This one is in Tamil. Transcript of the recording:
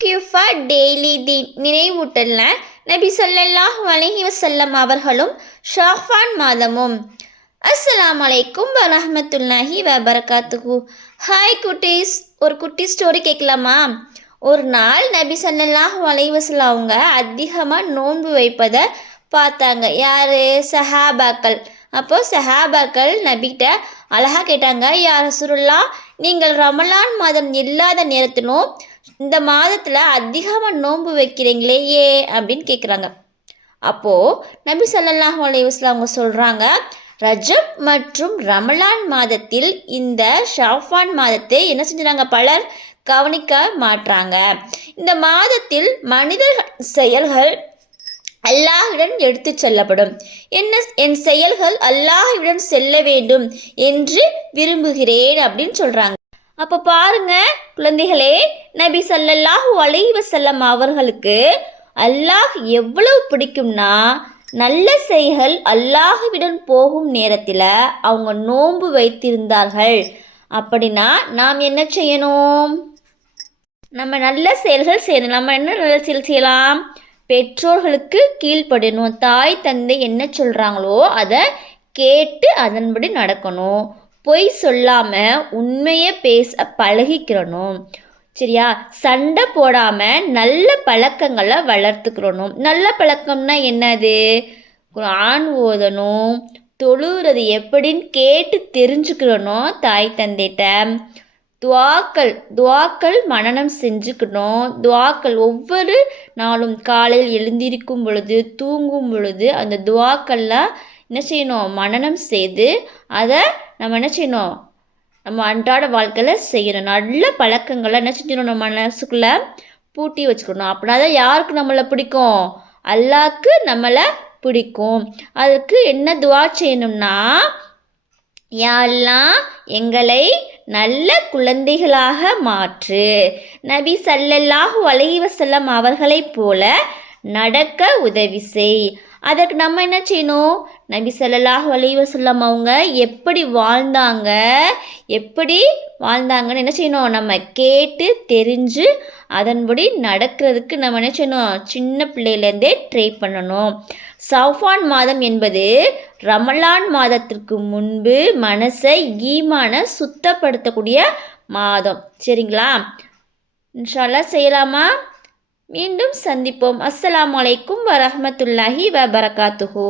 கிஃபா டெய்லி தீன் நினைவூட்டல்ல நபி ஸல்லல்லாஹு அலைஹி வஸல்லம் அவர்களும் ஷாஃபான் மாதமும். அஸ்ஸலாமு அலைக்கும் வரஹ்மத்துல்லாஹி வபரகாத்துஹு. ஹாய் குட்டீஸ், ஒரு குட்டி ஸ்டோரி கேட்கலாமா? ஒரு நாள் நபி ஸல்லல்லாஹு அலைஹி வஸல்லம் அவங்க அதிகமாக நோன்பு வைப்பதை பார்த்தாங்க. யார்? சஹாபாக்கள். அப்போது சஹாபாக்கள் நபிகிட்ட அழகாக கேட்டாங்க, யா ரசூலுல்லாஹ், நீங்கள் ரமலான் மாதம் இல்லாத நேரத்திலும் இந்த மாதத்தில் அதிகமாக நோன்பு வைக்கிறீங்களே ஏன் அப்படின்னு கேட்குறாங்க. அப்போது நபி ஸல்லல்லாஹு அலைஹி வஸல்லம் அவங்க சொல்கிறாங்க, ரஜப் மற்றும் ரமலான் மாதத்தில் இந்த ஷாஃபான் மாதத்தை என்ன செஞ்சுறாங்க, பலர் கவனிக்க மாட்டாங்க. இந்த மாதத்தில் மனிதர்கள் செயல்கள் அல்லாஹ்விடம் எடுத்து செல்லப்படும். என் செயல்கள் அல்லாஹ்விடம் செல்ல வேண்டும் என்று விரும்புகிறேன் அப்படின்னு சொல்கிறாங்க. அப்போ பாருங்க குழந்தைகளே, நபி ஸல்லல்லாஹு அலைஹி வஸல்லம் அவர்களுக்கு அல்லாஹ் எவ்வளவு பிடிக்கும்னா, நல்ல செயல்கள் அல்லாஹ்விடம் போகும் நேரத்தில் அவங்க நோன்பு வைத்திருந்தார்கள். அப்படின்னா நாம் என்ன செய்யணும்? நம்ம நல்ல செயல்கள் செய்யணும். நம்ம என்ன நல்ல செயல் செய்யலாம்? பெற்றோர்களுக்கு கீழ்ப்படணும். தாய் தந்தை என்ன சொல்கிறாங்களோ அதை கேட்டு அதன்படி நடக்கணும். பொய் சொல்லாமல் உண்மையை பேச பழகிக்கிறணும். சரியா? சண்டை போடாமல் நல்ல பழக்கங்களை வளர்த்துக்கிறணும். நல்ல பழக்கம்னா என்னது? குர்ஆன் ஓதணும், தொழுகிறது எப்படின்னு கேட்டு தெரிஞ்சுக்கிறணும் தாய் தந்தைகிட்ட. துவாக்கள் மனனம் செஞ்சுக்கணும். துவாக்கள் ஒவ்வொரு நாளும் காலையில் எழுந்திருக்கும் பொழுது, தூங்கும் பொழுது அந்த துவாக்கள்லாம் என்ன செய்யணும்? மனனம் செய்து அதை நம்ம என்ன செய்யணும்? நம்ம அன்றாட வாழ்க்கையில் செய்யணும். நல்ல பழக்கங்களை என்ன செஞ்சிடணும்? நம்ம மனசுக்குள்ளே பூட்டி வச்சுக்கணும். அப்படின்னா தான் யாருக்கு நம்மளை பிடிக்கும்? அல்லாஹ்க்கு நம்மளை பிடிக்கும். அதுக்கு என்ன துவா செய்யணும்னா, யா அல்லாஹ், எங்களை நல்ல குழந்தைகளாக மாற்று. நபி ஸல்லல்லாஹு அலைஹி வஸல்லம் அவர்களைப் போல நடக்க உதவி செய். அதற்கு நம்ம என்ன செய்யணும்? நபி ஸல்லல்லாஹு அலைஹி வஸல்லம் அவங்க எப்படி வாழ்ந்தாங்கன்னு என்ன செய்யணும்? நம்ம கேட்டு தெரிஞ்சு அதன்படி நடக்கிறதுக்கு நம்ம என்ன செய்யணும்? சின்ன பிள்ளையிலேருந்தே ட்ரை பண்ணணும். ஷாஃபான் மாதம் என்பது ரமலான் மாதத்திற்கு முன்பு மனசை ஈமான சுத்தப்படுத்தக்கூடிய மாதம். சரிங்களா? இன்ஷா அல்லாஹ் செய்யலாமா? மீண்டும் சந்திப்போம். அஸ்ஸலாமு அலைக்கும் வரஹ்மத்துல்லாஹி வபரகாத்துஹு.